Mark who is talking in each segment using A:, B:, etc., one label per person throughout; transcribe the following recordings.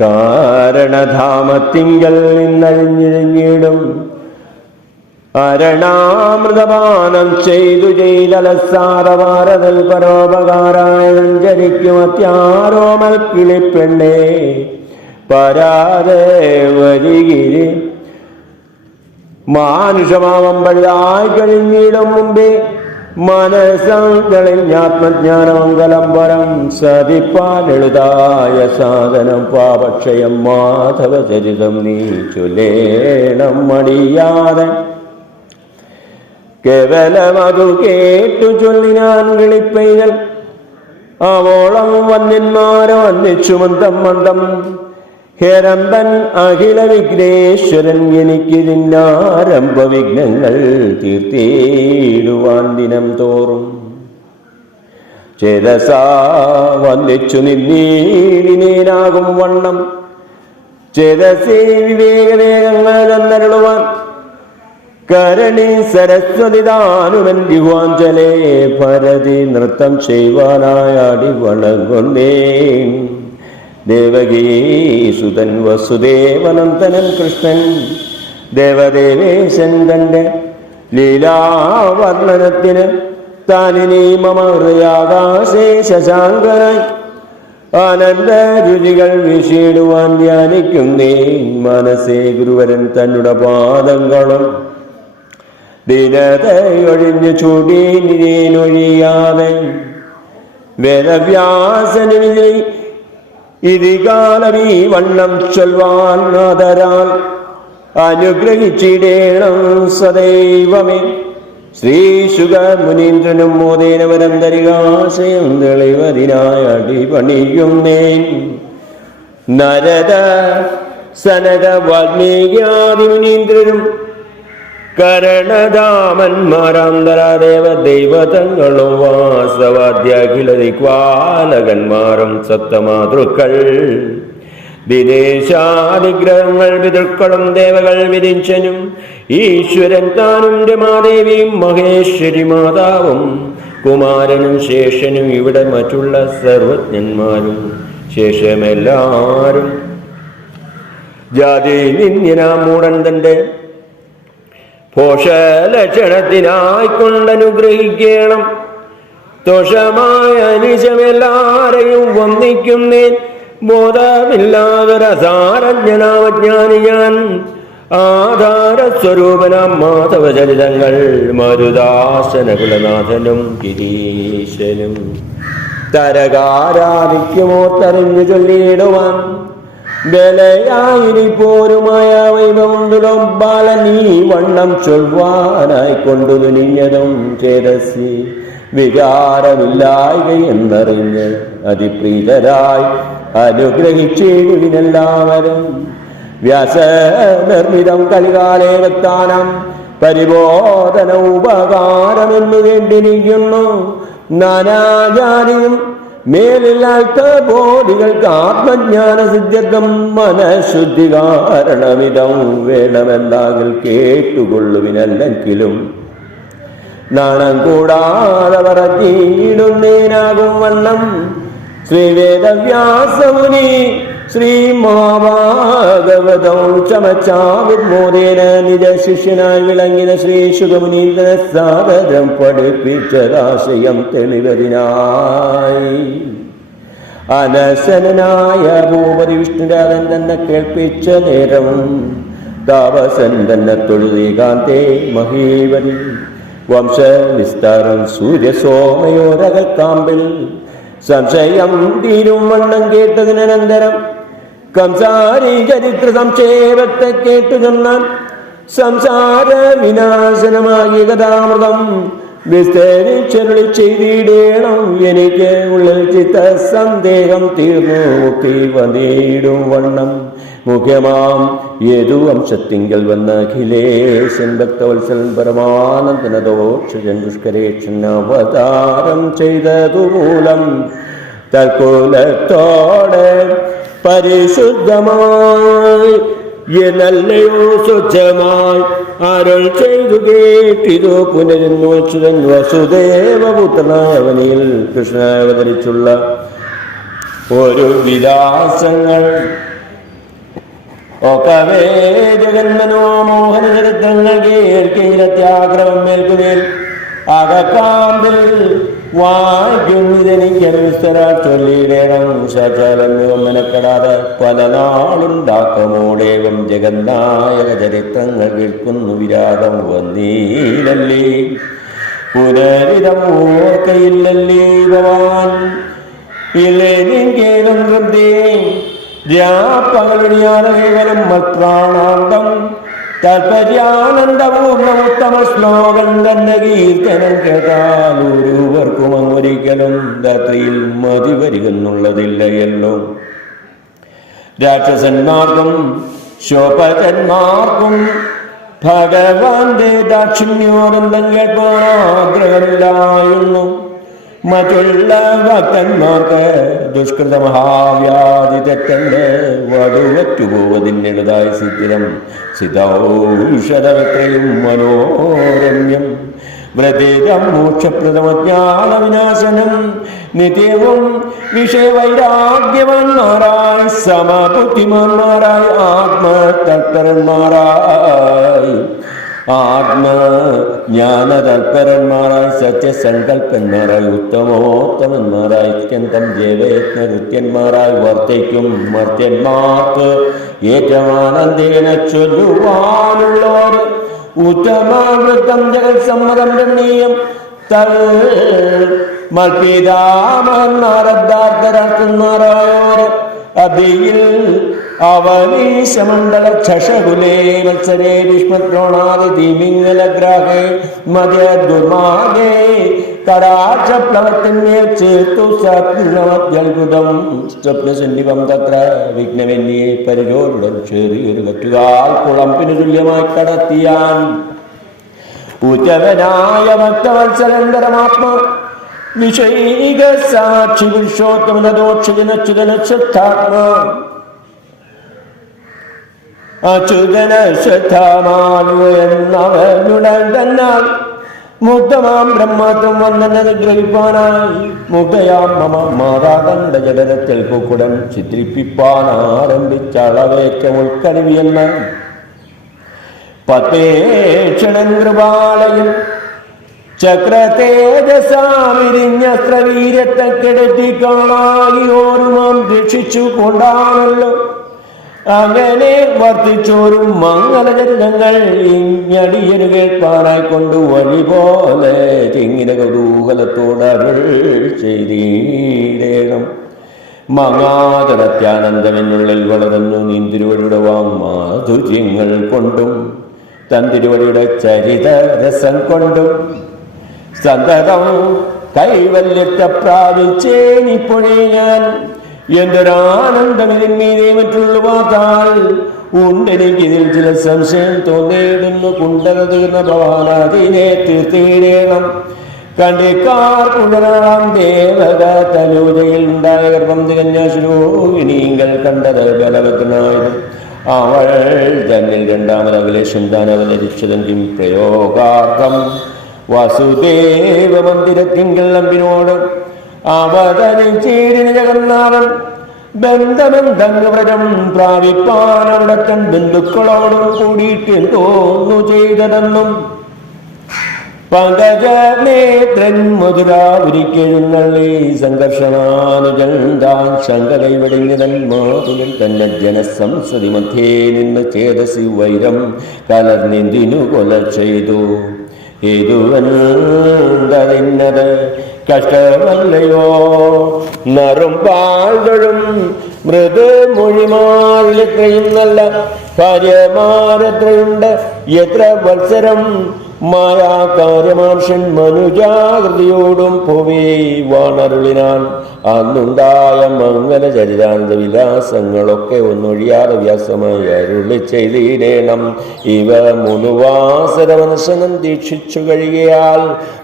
A: കാരണധാമത്തിങ്കൽ നിന്നഴിഞ്ഞിഴിഞ്ഞിടും അരണാമൃതപാനം ചെയ്തു ചെയ്തലസാറവാരതൽ പരോപകാരായ സഞ്ചരിക്കും അത്യാരോമൽ കിളിപ്പെണ്ണേ. പരാതെ വരികിരി പഴുതായി കഴിഞ്ഞിടും മുമ്പേ. പരം സതിപ്പാൻ എഴുതായ സാധനം പാപക്ഷയം മാധവ ചരിതം നീ ചൊല്ലേണം മടിയാതെ കേവലമതു കേട്ടു ചൊല്ലിനാൻ കിളിപ്പെയ്തൽ അവോളം വന്നിന്മാരോ വന്നിച്ചു മന്ദം മന്ദം. ഹേരമ്പൻ അഖില വിഘ്നേശ്വരൻ എനിക്കിതിന്നാരംഭ വിഘ്നങ്ങൾ തീർത്തേടുവാൻ ദിനം തോറും. ചേതസാ വന്നിച്ചു നിന്നീടിനേനാകും വണ്ണം. ചേതസേ വിവേകവേഗങ്ങൾ എന്നരുളുവാൻ കരണി സരസ്വതി ദാനുവൻ ദിവാഞ്ചലേ ഭരതി നൃത്തം ചെയ്യുവാനായാടി വളർന്നേ ദേവകീസുതൻ വസുദേവനന്ദനൻ കൃഷ്ണൻ. ദേവദേവേശൻ തന്റെ ലീലാവർണനത്തിന് താനിനി മമ ഹൃദയാകാശേ ശശാങ്കനായി ആനന്ദ രുചികൾ വീശിടുവാൻ ധ്യാനിക്കുന്നേ മനസ്സേ ഗുരുവരൻ തന്നുടെ പാദങ്ങളും. ദിനതയൊഴിഞ്ഞു ചൂടിനൊഴിയാതെ വേദവ്യാസന് വിജയ് ഇതികാലം വണ്ണം ചൊൽവാൻ നാഥരാൽ അനുഗ്രഹിച്ചിടേണം സദൈവമേ. ശ്രീ ശുഗ മുനീന്ദ്രനും മോദേനവരം തരികാശയം തെളിവതിനായി അടിപണിയുന്നേൻ. നരത സനത വാൽമീകിയാദി മുനീന്ദ്രനും കരണദാമന്മാരാന്തരാദേവ ദൈവതങ്ങളും വാസവാദ്യഖിലതിക്വാലകന്മാരും സപ്തമാതൃക്കൾ. ദിനേശാദിഗ്രഹങ്ങൾ പിതൃക്കളും ദേവകൾ വിധിച്ചനും ഈശ്വരൻ താനും രമാദേവിയും മഹേശ്വരി മാതാവും കുമാരനും ശേഷനും ഇവിടെ മറ്റുള്ള സർവജ്ഞന്മാരും ശേഷമെല്ലാരും. ജാതി നിന്യനാ മൂടൻ തന്റെ പോഷലക്ഷണത്തിനായി കൊണ്ടനുഗ്രഹിക്കണം ദോഷമായ നിശമെല്ലാരെയും വന്ദിക്കുന്നേൻ ബോധമില്ലാതൊരസാരജ്ഞനാവജ്ഞാനി ഞാൻ ആധാരസ്വരൂപനാം മാധവചരിതങ്ങൾ മരുദാസന കുലനാഥനും ഗിരീശനും തരകാരാധിക്കുമോത്തറിഞ്ഞു ചൊല്ലിയിടുവാൻ ബലയായിരിപ്പോരുമായ ബാല നീ വണ്ണം ചൊൽവാനായി കൊണ്ടു തുനിഞ്ഞതും ചേതസി വികാരമില്ലായ്മ എന്നറിഞ്ഞ് അതിപ്രീതരായി അനുഗ്രഹിച്ചേകുവിനെല്ലാവരും വ്യാസ നിർമ്മിതം കലികാലേ വെത്താനം പരിബോധന ഉപകാരമെന്നു വേണ്ടിയിരിക്കുന്നു നാനാജാതിയും മേലില്ലാത്ത ബോധികൾക്ക് ആത്മജ്ഞാന സിദ്ധ്യത്വം മനഃശുദ്ധി കാരണമിതം വേണമെന്താകിൽ കേട്ടുകൊള്ളുവിനല്ലെങ്കിലും നാണം കൂടാതെ പറഞ്ഞിടുന്നേനാകും വണ്ണം. ശ്രീവേദവ്യാസമുനി ശ്രീ മഹാഭാഗവതം ചമച്ചാവിമോദേന നിജ ശിഷ്യനായി വിളങ്ങിയ ശ്രീ ശുഖമുനീന്ദ്ര സാദരം പഠിപ്പിച്ചതാശയം തെളിവതിനായി. അനശനായ ഭൂപതി വിഷ്ണുരാജൻ തന്നെ കേൾപ്പിച്ച നേരം താപസൻ തന്നെ തൊഴുതീകാന്തേ മഹീവരി വംശ വിസ്താരം സൂര്യസോമയോരകക്കാമ്പിൽ സംശയം തീരും വണ്ണം കേട്ടതിനന്തരം കംസാരി ചരിത്ര സംക്ഷേപത്തെ കേട്ടു ചെന്നാൽ സംസാര വിനാശനമാകിയ കഥാമൃതം വിസ്തരിച്ചരുളി ചെയ്തിടേണം. എനിക്ക് ഉള്ളിൽ ചിത്ത സന്ദേഹം തീർന്നു. മുക്തി വന്നിടും വണ്ണം. മുഖ്യമാം ഏതു വംശത്തിങ്കൽ വന്ന അഖിലേശൻ ഭക്തവത്സലൻ പരമാനന്ദനദോക്ഷജൻ പുഷ്കരേക്ഷൻ അവതാരം ചെയ്തതുമൂലം തൽക്കൂലത്തോടെ പരിശുദ്ധമായി എന്നല്ലയോ സ്വച്ഛമായി അരുൾ ചെയ്തു കേട്ടിതോ പുനരുന്മോചിതൻ വസുദേവപുത്രനായ അവനിൽ കൃഷ്ണനായി അവതരിച്ചുള്ള ഒരു വിലാസങ്ങൾ. ഒക്കവേ ജഗന്മനോമോഹന ചരിത്രങ്ങൾ കേൾക്കയിലത്യാഗ്രഹം മേൽക്കുമേൽ അകക്കാമ്പിൽ വായിക്കുന്നിതെനിക്ക് വിസ്തരാ ചൊല്ലിയിടണം ശചലമ്യോ മെനക്കെടാതെ പല നാളുണ്ടാക്കമോടേകം ജഗന്നായക ചരിത്രങ്ങൾ കേൾക്കുന്നു വിരാടം വന്നീലല്ലേ പുനരിതം ഓർക്കയില്ലല്ലേ ഭവാൻ ഇല്ലേനും വൃദ്ധി രാപ്പകലൊഴിയാതെ കേവലം മത്രാണാന്തം താൽപര്യാനന്ദപൂർണ ഉത്തമ ശ്ലോകം തന്നെ കീർത്തനം കേട്ടാൽ ഒരുവർക്കും അങ്ങൊരിക്കലും രാത്രിയിൽ മതി വരികെന്നുള്ളതില്ലയല്ലോ. രാക്ഷസന്മാർക്കും ശോഭകന്മാർക്കും ഭഗവാന്റെ ദാക്ഷിണ്യോനന്ദം കേൾക്കാൻ ആഗ്രഹമില്ലായിരുന്നു മറ്റുള്ള ഭക്തന്മാർക്ക് ദുഷ്കൃത മഹാവ്യാധി തെറ്റങ്ങൾ വടുവറ്റുപോവതിനെഴുതായി സിദ്ധിരം സിതൗഷധവത്രയും മനോരമ്യം. വ്രതേതം മോക്ഷപ്രദമജ്ഞാന വിനാശനം നിത്യവും വിഷയവൈരാഗ്യവന്മാരായി സമബുദ്ധിമാന്മാരായി ആത്മതൽപരന്മാരായി ആത്മജ്ഞാനതൽപരന്മാരായി സത്യസങ്കല്പന്മാരായി ഉത്തമോത്തമന്മാരായി അത്യന്തം ജയയജ്ഞകൃത്യന്മാരായി വർത്തിക്കും മർത്യന്മാർക്ക് ഏറ്റവും ആനന്ദേന ചൊല്ലുവാനുള്ളവർ. ഉത്തമാവൃത്തം ജഗത്സമ്മതം രമണീയം. തൽ മൽപിതാമന്മാരദ്ധാർത്ഥരാക്കുന്നവർ അതിയിൽ അവനീശമണ്ഡല ഛഷകുലേ വത്സരേ ഭീഷ്മദ്രോണാദി കടത്തിയാൻ. ഉചവനായ സാക്ഷി അച്യുതന ശ്രദ്ധാമാനു എന്നവനുടൻ തന്നാൽ മുക്തമാം ബ്രഹ്മത്വം വന്നത് ഗ്രഹിപ്പാനായി മുക്തയാം മമ മാതാകണ്ഠ ജഡരത്തിൽ പൂക്കുടൻ ചിത്രിപ്പിപ്പാൻ ആരംഭിച്ച അളവേക്ക ഉൾക്കരുവിയെന്ന പത്തേക്ഷണൻ ചക്രതേജസാവിരിഞ്ഞ സ്ത്രവീര്യത്തെ കിടത്തി കാണായി ഓർമ്മം രക്ഷിച്ചു കൊണ്ടാണല്ലോ അങ്ങനെ വർത്തിച്ചോരും മംഗളചരിതങ്ങൾ ഇങ്ങടിയനു കേൾപ്പാനായി കൊണ്ട് വലി പോലെ ചെങ്ങിന കൗതൂഹലത്തോട് അരുൾ ചെയ്തിടേണം. മങ്ങാതടത്യാനന്ദമെന്നുള്ളിൽ വളരുന്നു നീന്തിരുവടിയുടെ വാങ്മാധുര്യങ്ങൾ കൊണ്ടും തന്തിരുവടിയുടെ ചരിത രസം കൊണ്ടും സന്തതം കൈവല്യത്തെ പ്രാപിച്ചേനിപ്പോഴേ ഞാൻ. എന്തൊരാനന്ദമിതിന്മീതെ ചില സംശയം തോന്നിയിടുന്നു കുണ്ടത തീർന്ന ഭവാൻ അതിനെ തീർത്തിയിടേണം കണ്ടിക്കാർ കുണ്ടനാം ദേവക തലൂജയിൽ ഉണ്ടായ ഗർഭം തികഞ്ഞ ശ്രോഹിണീങ്കൽ കണ്ടത് ബലവത്തിനായത് അവൾ തന്നിൽ രണ്ടാമത് അഖിലേഷൻ താൻ അവതരിച്ചതെങ്കിൽ പ്രയോഗാർത്ഥം. വസുദേവ മന്ദിരത്തിങ്കൽ അമ്പിനോട് അവതരിച്ചീടിന് ജഗന്നാഥൻ ബന്ധമെന്തങ്ങ് വ്രതം പ്രാപിപ്പാൻ അവിടക്കൻ ബന്ധുക്കളോടും കൂടിയിട്ട് തോന്നു ചെയ്തതെന്നും പങ്കജനേത്രൻ മധുരാപുരിക്കെഴുന്നള്ളി സംഘർഷണാനുജൻ താൻ ശങ്ക കൈവടിഞ്ഞതൻ മാതുലിൽ തന്നെ ജനസംസതി മധ്യേ നിന്ന് ചേതസി വൈരം കലർന്നിന്തിനു കൊല ചെയ്തു. ഏതുവന്നത് കഷ്ടമല്ലയോ? നറും പാഴും മൃദു മൊഴിമാറിലെത്രയും നല്ല ഭാര്യമാരെത്രയുണ്ട് എത്ര വത്സരം മായാകാര്യമാർഷൻ മനുജാകൃതിയോടും ഭൂമി വാണരുളിനാൻ. അന്നുണ്ടായ മംഗല ചരിതാന്ത വിലാസങ്ങളൊക്കെ ഒന്നൊഴിയാതെ വ്യാസമായി അരുളി ചെയ്തിടേണം. ഇവ മുനുവാസര മനസ്സനം ദീക്ഷിച്ചു കഴിയാൽ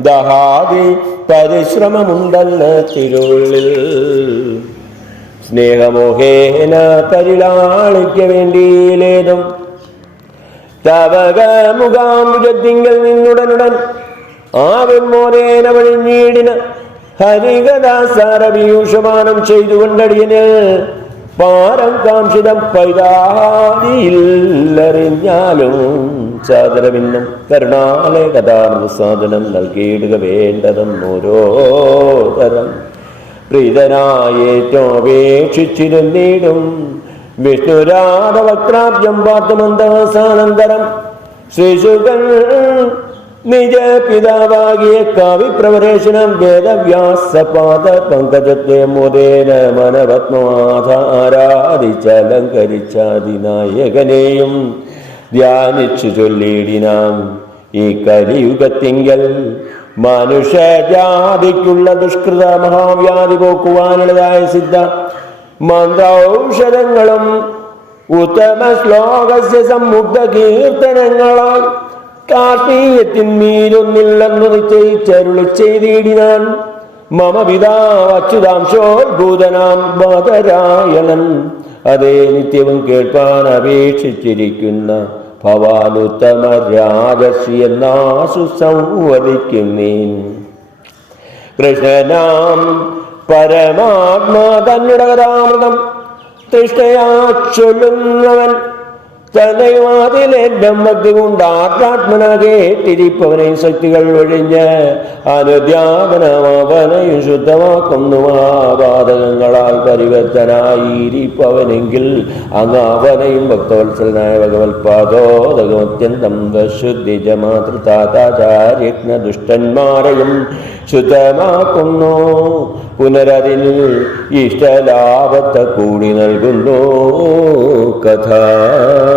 A: ദഹാദി പരിശ്രമമുണ്ടല്ല തിരുള്ളിൽ. സ്നേഹമോഹേന പരിലാളിക്ക വേണ്ടിയിലേതും തവക മുഖാംബുജത്തിങ്കൽ നിന്നുടനുടൻ ആവിമോരേന വഴിഞ്ഞീടിന് ഹരികദാസാര പീയൂഷമാനം ചെയ്തുകൊണ്ടടിയന് പാരം കാംക്ഷിതം പൈതാതിയില്ലറിഞ്ഞാലും സാദരമിന്നും കരുണാലയ കഥാമൃസാദനം നൽകിയിടുക വേണ്ടതും ഓരോ തരം പ്രീതനായേറ്റോപേക്ഷിച്ചിരുന്നീടും വിഷ്ണുരാധവക്രാബ്ജം പാത്തുമന്ദവസാനന്തരം ശ്രീശുഗൻ നിജ പിതാവാകിയ കാവിപ്രവരേശനം വേദവ്യാസപാദ പങ്കജത്തെ മുതേന മനപത്മാധ ആരാധിച്ചലങ്കരിച്ചാതിനായകനെയും ധ്യാനിച്ചു ചൊല്ലിയിടിനാം ഈ കലിയുഗത്തിങ്കൽ. മനുഷ്യജാതിക്കുള്ള ദുഷ്കൃത മഹാവ്യാധി പോക്കുവാനുള്ളതായ സിദ്ധ മന്ത്രൌഷധങ്ങളും ഉത്തമ ശ്ലോകസ്യ സമ്മുഗ്ധ കീർത്തനങ്ങളാൽ കാർത്തീയത്തിന്മീരൊന്നില്ലെന്നു നിശ്ചയിച്ചരുളി ചെയ്തിടിനാൻ മമ പിതാവ് അച്യുതാംശോത്ഭൂതനാം ബാധരായണൻ അതേ നിത്യവും കേൾപ്പാൻ അപേക്ഷിച്ചിരിക്കുന്ന ഭവാനുത്തമ രാജർഷി എന്നാസു സംവദിക്കുന്നേൻ കൃഷ്ണനാം പരമാത്മാ തന്നുടകരാമൃതം തൃഷ്ണയാ ചൊല്ലുന്നവൻ തനയുമാതിലെ ബ്രഹ്മത്തി കൊണ്ട് ആത്മാത്മനാകെ തിരിപ്പവനെ ശക്തികൾ ഒഴിഞ്ഞ് അനുദ്യാപനമവനെയും ശുദ്ധമാക്കുന്നുമാപാതകങ്ങളാൽ പരിവർത്തനായിരിപ്പവനെങ്കിൽ അങ്ങ് അവനെയും ഭക്തവത്സലനായ ഭഗവത്പാദോദകമത്യന്തം ശുദ്ധിജ മാതൃതാതാചാര്യജ്ഞ ദുഷ്ടന്മാരെയും ശുദ്ധമാക്കുന്നു. പുനരതിൽ ഇഷ്ടലാഭത്തെ കൂടി നൽകുന്നു കഥ.